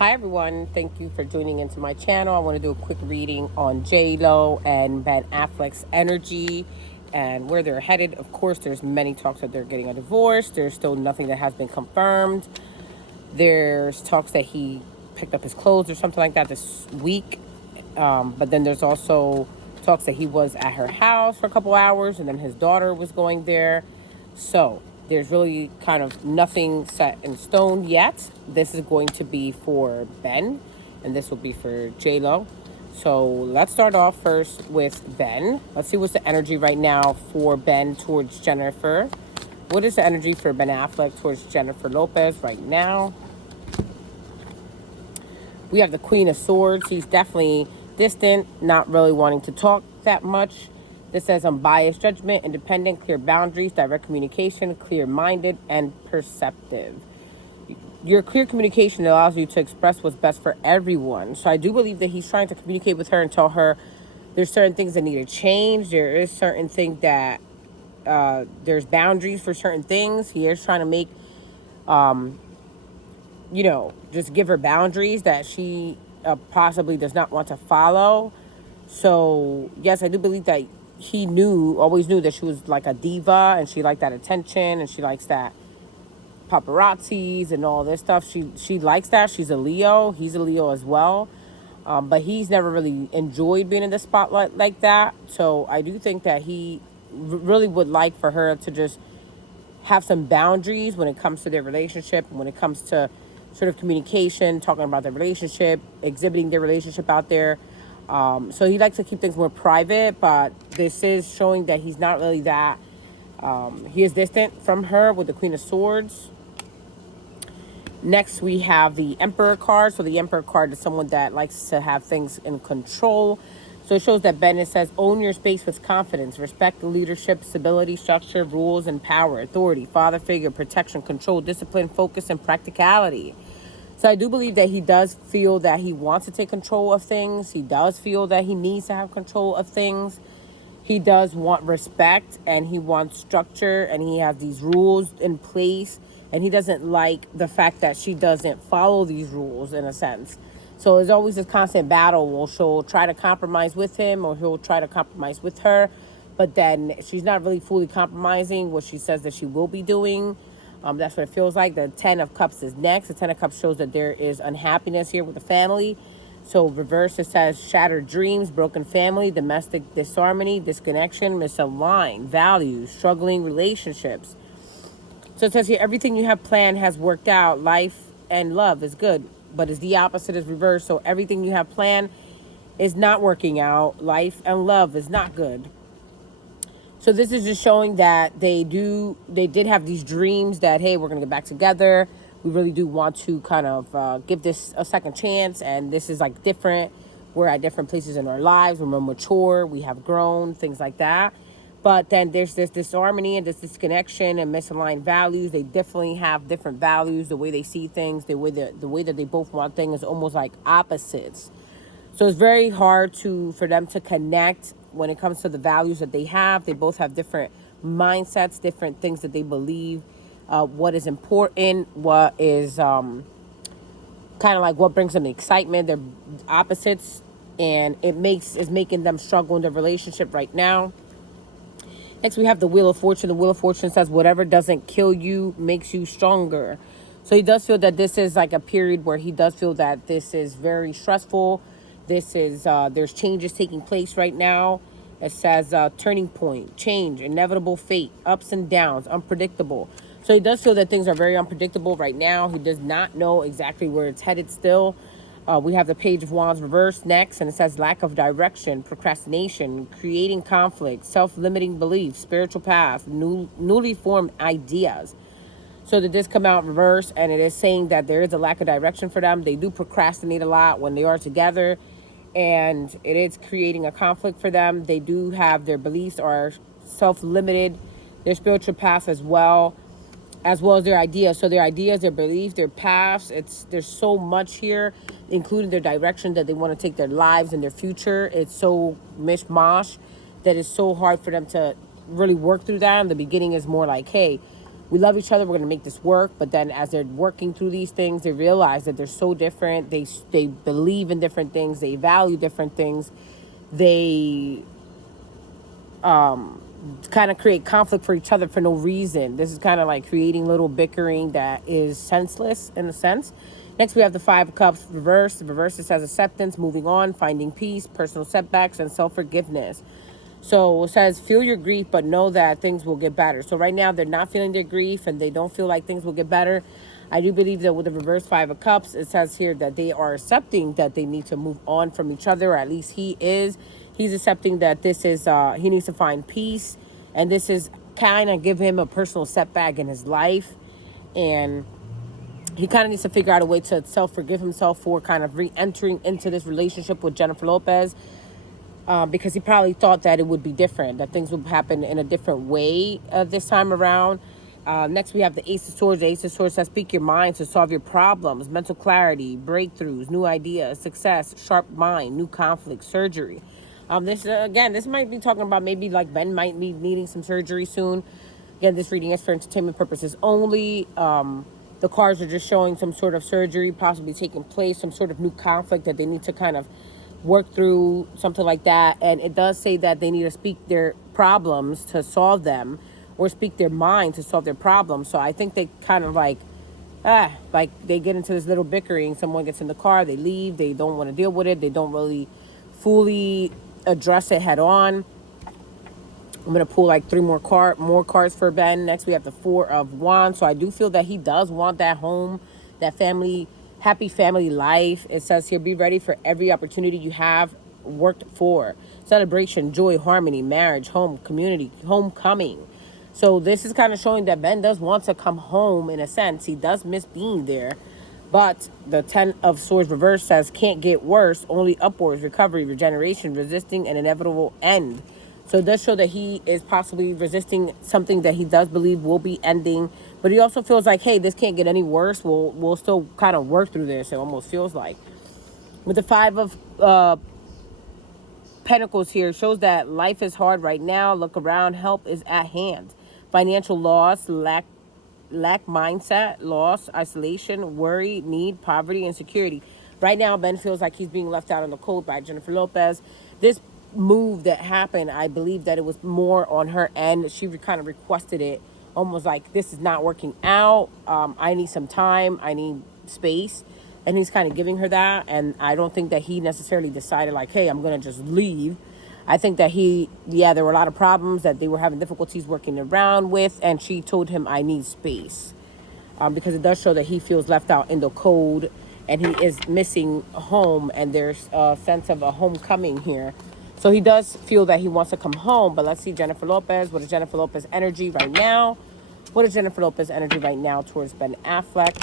Hi everyone, thank you for tuning into my channel. I want to do a quick reading on J-Lo and Ben Affleck's energy and where they're headed. Of course, there's many talks that they're getting a divorce. There's still nothing that has been confirmed. There's talks that he picked up his clothes or something like that this week. But then there's also talks that he was at her house for a couple hours and then his daughter was going there. So there's really kind of nothing set in stone yet. This is going to be for Ben and this will be for J-Lo. So let's start off first with Ben. Let's see what's the energy right now for Ben towards Jennifer. What is the energy for Ben Affleck towards Jennifer Lopez right now? We have the Queen of Swords. He's definitely distant, not really wanting to talk that much. This says unbiased judgment, independent, clear boundaries, direct communication, clear-minded, and perceptive. Your clear communication allows you to express what's best for everyone. So I do believe that he's trying to communicate with her and tell her there's certain things that need to change. There is certain thing that there's boundaries for certain things. He is trying to make, just give her boundaries that she possibly does not want to follow. So yes, I do believe that he always knew that she was like a diva and she liked that attention and she likes that paparazzis and all this stuff. She likes that. She's a Leo. He's a Leo as well. But he's never really enjoyed being in the spotlight like that. So I do think that he really would like for her to just have some boundaries when it comes to their relationship, when it comes to sort of communication, talking about their relationship, exhibiting their relationship out there. So he likes to keep things more private, but this is showing that he's not really that. He is distant from her with the Queen of Swords. Next, we have the Emperor card. So the Emperor card is someone that likes to have things in control. So it shows that Bennett says, own your space with confidence, respect the leadership, stability, structure, rules, and power, authority, father figure, protection, control, discipline, focus, and practicality. So I do believe that he does feel that he wants to take control of things. He does feel that he needs to have control of things. He does want respect and he wants structure and he has these rules in place. And he doesn't like the fact that she doesn't follow these rules in a sense. So there's always this constant battle where she'll try to compromise with him or he'll try to compromise with her. But then she's not really fully compromising what she says that she will be doing. That's what it feels like. The 10 of Cups is next. The 10 of Cups shows that there is unhappiness here with the family. So reverse, it says shattered dreams, broken family, domestic disharmony, disconnection, misaligned values, struggling relationships. So it says here, everything you have planned has worked out. Life and love is good, but it's the opposite is reversed. So everything you have planned is not working out. Life and love is not good. So this is just showing that they did have these dreams that, hey, we're going to get back together. We really do want to kind of give this a second chance. And this is like different. We're at different places in our lives. We're more mature. We have grown, things like that. But then there's this disharmony and this disconnection and misaligned values. They definitely have different values, the way they see things, the way that they both want things is almost like opposites. So it's very hard for them to connect when it comes to the values that they have. They both have different mindsets, different things that they believe, what is important, what is kind of like what brings them excitement. They're opposites, and it's making them struggle in their relationship right now. Next, we have the Wheel of Fortune. The Wheel of Fortune says, whatever doesn't kill you makes you stronger. So he does feel that this is like a period where he does feel that this is very stressful. This is, there's changes taking place right now. It says turning point, change, inevitable fate, ups and downs, unpredictable. So he does feel that things are very unpredictable right now. He does not know exactly where it's headed still. We have the Page of Wands reversed next, and it says lack of direction, procrastination, creating conflict, self-limiting beliefs, spiritual path, newly formed ideas. So did this come out reversed, and it is saying that there is a lack of direction for them. They do procrastinate a lot when they are together, and it is creating a conflict for them. They do have their beliefs are self-limited, their spiritual path as well as their ideas. So their ideas, their beliefs, their paths, there's so much here, including their direction that they want to take their lives and their future. It's so mishmash that it's so hard for them to really work through that. In the beginning is more like, hey, we love each other, we're going to make this work. But then as they're working through these things, they realize that they're so different. They believe in different things. They value different things. They kind of create conflict for each other for no reason. This is kind of like creating little bickering that is senseless in a sense. Next, we have the Five of Cups reverse. The reverse says acceptance, moving on, finding peace, personal setbacks, and self-forgiveness. So it says, feel your grief, but know that things will get better. So right now, they're not feeling their grief, and they don't feel like things will get better. I do believe that with the reverse Five of Cups, it says here that they are accepting that they need to move on from each other, or at least he is. He's accepting that this is, he needs to find peace, and this is kind of give him a personal setback in his life. And he kind of needs to figure out a way to self-forgive himself for kind of re-entering into this relationship with Jennifer Lopez. Because he probably thought that it would be different, that things would happen in a different way this time around. Next, we have the Ace of Swords. The Ace of Swords says, speak your mind to solve your problems, mental clarity, breakthroughs, new ideas, success, sharp mind, new conflict, surgery. This might be talking about maybe like Ben might be needing some surgery soon. Again, this reading is for entertainment purposes only. The cards are just showing some sort of surgery possibly taking place, some sort of new conflict that they need to kind of work through, something like that. And it does say that they need to speak their problems to solve them, or speak their mind to solve their problems. So I think they kind of like they get into this little bickering. Someone gets in the car, they leave, they don't want to deal with it, they don't really fully address it head on. I'm going to pull like three more cards for Ben. Next, we have the Four of Wands. So I do feel that he does want that home, that family, happy family life. It says here, be ready for every opportunity you have worked for. Celebration, joy, harmony, marriage, home, community, homecoming. So this is kind of showing that Ben does want to come home in a sense. He does miss being there. But the Ten of Swords reverse says, can't get worse, only upwards, recovery, regeneration, resisting an inevitable end. So it does show that he is possibly resisting something that he does believe will be ending. But he also feels like, hey, this can't get any worse. We'll still kind of work through this, it almost feels like. With the Five of Pentacles here, shows that life is hard right now. Look around, help is at hand. Financial loss, lack mindset, loss, isolation, worry, need, poverty, insecurity. Right now, Ben feels like he's being left out in the cold by Jennifer Lopez. This move that happened, I believe that it was more on her end. She kind of requested it, almost like, this is not working out. I need some time. I need space. And he's kind of giving her that. And I don't think that he necessarily decided like, hey, I'm going to just leave. I think that there were a lot of problems that they were having difficulties working around with. And she told him, I need space. Because it does show that he feels left out in the cold. And he is missing home. And there's a sense of a homecoming here. So he does feel that he wants to come home. But let's see Jennifer Lopez. What is Jennifer Lopez energy right now? What is Jennifer Lopez energy right now towards Ben Affleck?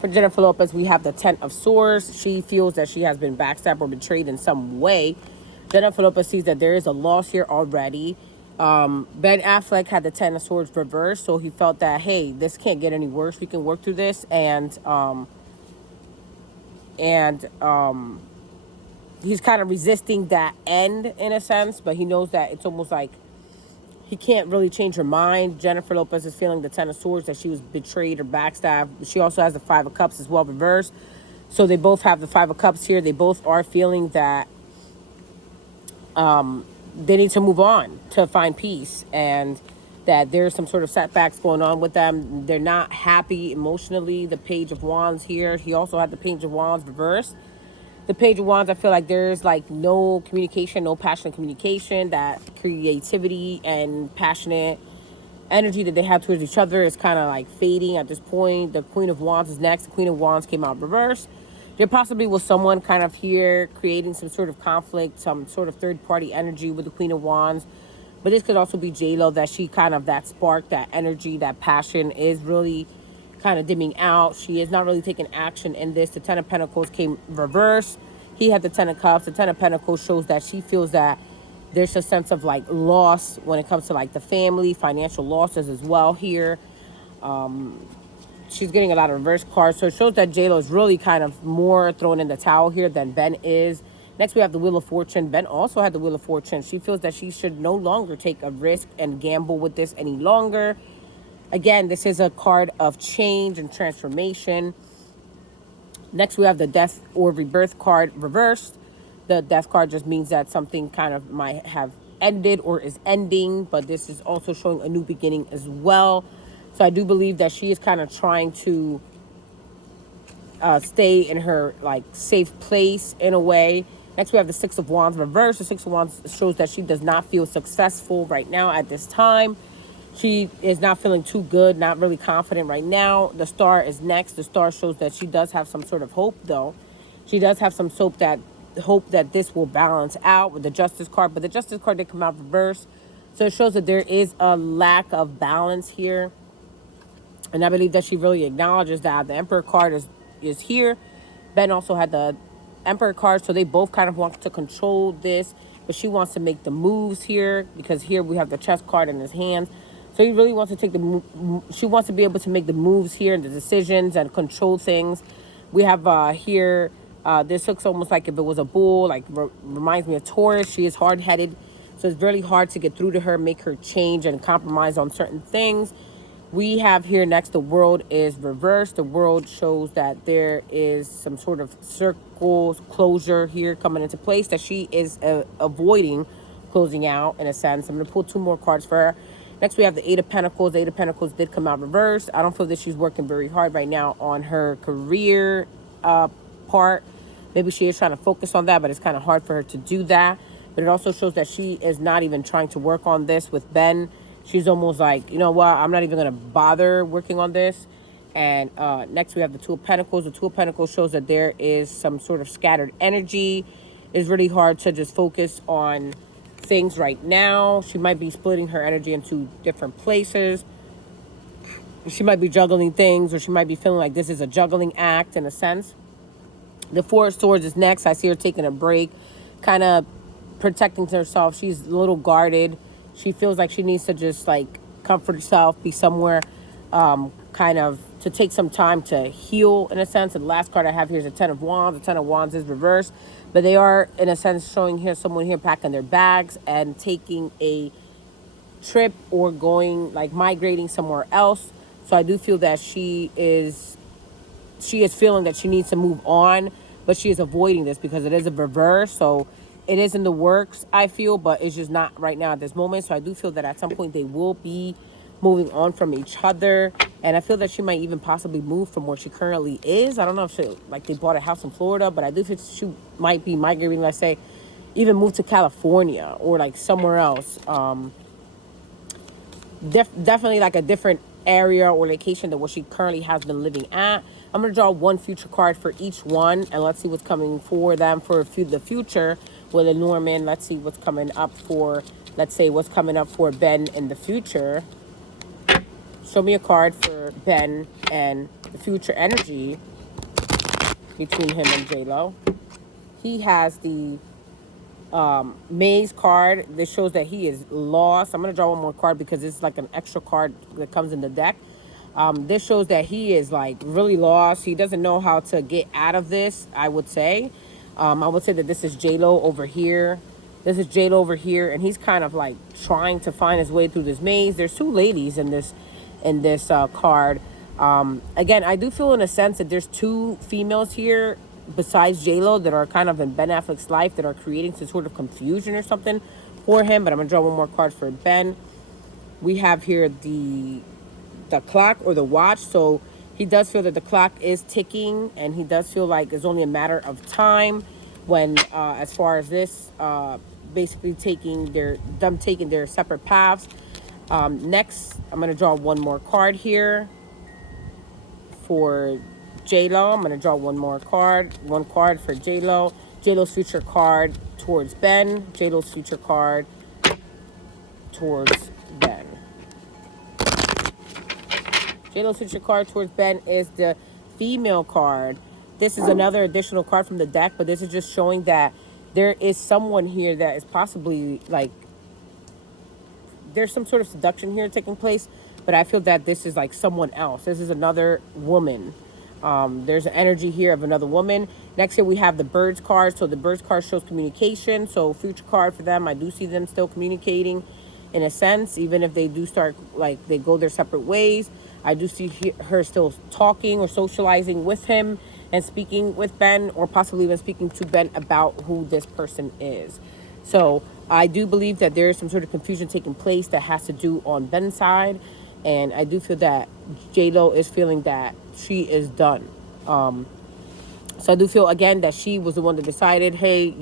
For Jennifer Lopez, we have the Ten of Swords. She feels that she has been backstabbed or betrayed in some way. Jennifer Lopez sees that there is a loss here already. Ben Affleck had the Ten of Swords reversed, so he felt that, hey, this can't get any worse. We can work through this. And he's kind of resisting that end in a sense, but he knows that it's almost like he can't really change her mind. Jennifer Lopez is feeling the Ten of Swords, that she was betrayed or backstabbed. She also has the Five of Cups as well reversed. So they both have the Five of Cups here. They both are feeling that they need to move on to find peace, and that there's some sort of setbacks going on with them. They're not happy emotionally. The Page of Wands here. He also had the Page of Wands reversed. The Page of Wands, I feel like there's like no communication, no passionate communication. That creativity and passionate energy that they have towards each other is kind of like fading at this point. The Queen of Wands is next. The Queen of Wands came out reversed. There possibly was someone kind of here creating some sort of conflict, some sort of third-party energy with the Queen of Wands. But this could also be J-Lo, that she kind of, that spark, that energy, that passion is really kind of dimming out. She is not really taking action in this. The Ten of Pentacles came reversed. He had the Ten of Cups. The Ten of Pentacles shows that she feels that there's a sense of like loss when it comes to like the family, financial losses as well here. She's getting a lot of reverse cards. So it shows that J-Lo is really kind of more thrown in the towel here than Ben is. Next, we have the Wheel of Fortune. Ben also had the Wheel of Fortune. She feels that she should no longer take a risk and gamble with this any longer. Again, this is a card of change and transformation. Next, we have the Death or Rebirth card reversed. The Death card just means that something kind of might have ended or is ending, but this is also showing a new beginning as well. So I do believe that she is kind of trying to stay in her like safe place in a way. Next, we have the Six of Wands reversed. The Six of Wands shows that she does not feel successful right now at this time. She is not feeling too good, not really confident right now. The Star is next. The Star shows that she does have some sort of hope, though. She does have some hope that this will balance out with the Justice card, but the Justice card did come out reversed. So it shows that there is a lack of balance here. And I believe that she really acknowledges that. The Emperor card is here. Ben also had the Emperor card, so they both kind of want to control this, but she wants to make the moves here because here we have the Chess card in his hands. So he really wants to take she wants to be able to make the moves here and the decisions and control things. We have here, this looks almost like if it was a bull, like reminds me of Taurus. She is hard-headed, so it's really hard to get through to her, make her change and compromise on certain things. We have here next, the World is reversed. The World shows that there is some sort of circle closure here coming into place that she is avoiding closing out in a sense. I'm going to pull two more cards for her. Next, we have the Eight of Pentacles. The Eight of Pentacles did come out reversed. I don't feel that she's working very hard right now on her career part. Maybe she is trying to focus on that, but it's kind of hard for her to do that. But it also shows that she is not even trying to work on this with Ben. She's almost like, you know what, I'm not even going to bother working on this. And next we have the Two of Pentacles. The Two of Pentacles shows that there is some sort of scattered energy. It's really hard to just focus on things right now. She might be splitting her energy into different places. She might be juggling things, or she might be feeling like this is a juggling act in a sense. The Four of Swords is next. I see her taking a break, kind of protecting herself. She's a little guarded. She feels like she needs to just like comfort herself, be somewhere kind of to take some time to heal in a sense. And the last card I have here is the Ten of Wands. The Ten of Wands is reversed, but they are in a sense showing here someone here packing their bags and taking a trip or going like migrating somewhere else. So I do feel that she is feeling that she needs to move on, but she is avoiding this because it is a reverse. So it is in the works, I feel, but it's just not right now at this moment. So I do feel that at some point they will be moving on from each other. And I feel that she might even possibly move from where she currently is. I don't know if she, like they bought a house in Florida, but I do feel she might be migrating, let's say, even move to California or like somewhere else. Definitely like a different area or location than what she currently has been living at. I'm going to draw one future card for each one, and let's see what's coming for them for the future. With a Norman, let's see what's coming up for, let's say, what's coming up for Ben in the future. Show me a card for Ben and the future energy between him and J-Lo. He has the Maze card. This shows that he is lost. I'm going to draw one more card because it's like an extra card that comes in the deck. This shows that he is like really lost. He doesn't know how to get out of this, I would say. I would say that this is J-Lo over here. This is J-Lo over here, and he's kind of like trying to find his way through this maze. There's two ladies in this card. Again, I do feel in a sense that there's two females here besides J-Lo that are kind of in Ben Affleck's life that are creating some sort of confusion or something for him. But I'm going to draw one more card for Ben. We have here the clock or the watch. So he does feel that the clock is ticking, and he does feel like it's only a matter of time when, as far as this, basically taking their separate paths. Next, I'm going to draw one more card here for J-Lo. I'm going to draw one card for J-Lo. J-Lo's future card towards Ben. J-Lo's future card towards Ben. J-Lo's future card towards Ben is the female card. This is another additional card from the deck, but this is just showing that there is someone here that is possibly like, there's some sort of seduction here taking place, but I feel that this is like someone else. This is another woman. There's an energy here of another woman. Next here we have the birds card. So the birds card shows communication. So future card for them. I do see them still communicating in a sense, even if they do start, like, they go their separate ways. I do see her still talking or socializing with him and speaking with Ben, or possibly even speaking to Ben about who this person is. So I do believe that there is some sort of confusion taking place that has to do on Ben's side. And I do feel that J-Lo is feeling that she is done. So I do feel, again, that she was the one that decided, hey,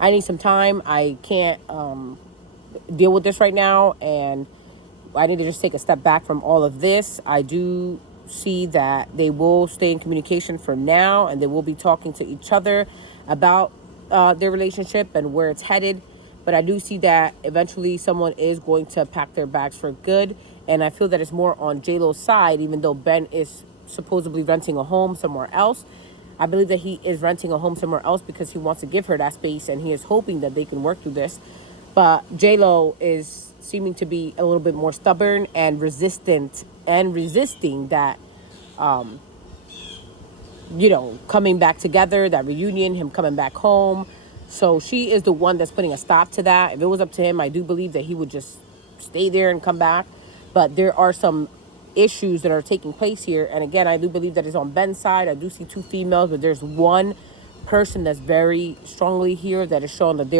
I need some time. I can't deal with this right now. And I need to just take a step back from all of this. I do see that they will stay in communication for now, and they will be talking to each other about their relationship and where it's headed. But I do see that eventually someone is going to pack their bags for good. And I feel that it's more on J-Lo's side, even though Ben is supposedly renting a home somewhere else. I believe that he is renting a home somewhere else because he wants to give her that space, and he is hoping that they can work through this. But J-Lo is seeming to be a little bit more stubborn and resistant, and resisting that, coming back together, that reunion, him coming back home. So she is the one that's putting a stop to that. If it was up to him, I do believe that he would just stay there and come back. But there are some issues that are taking place here. And again, I do believe that it's on Ben's side. I do see two females, but there's one person that's very strongly here that is showing that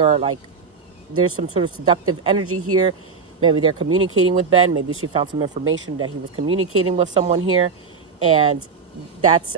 there's some sort of seductive energy here. Maybe they're communicating with Ben. Maybe she found some information that he was communicating with someone here. And that's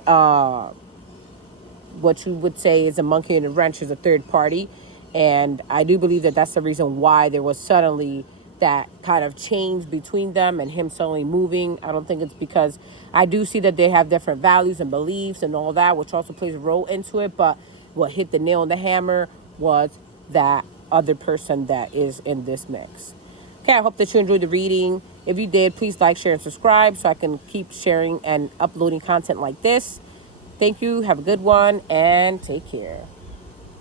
what you would say is a monkey in a wrench, is a third party. And I do believe that that's the reason why there was suddenly that kind of change between them and him suddenly moving. I don't think it's because, I do see that they have different values and beliefs and all that, which also plays a role into it. But what hit the nail on the hammer was that other person that is in this mix. Okay, I hope that you enjoyed the reading. If you did, please like, share, and subscribe so I can keep sharing and uploading content like this. Thank you. Have a good one and take care.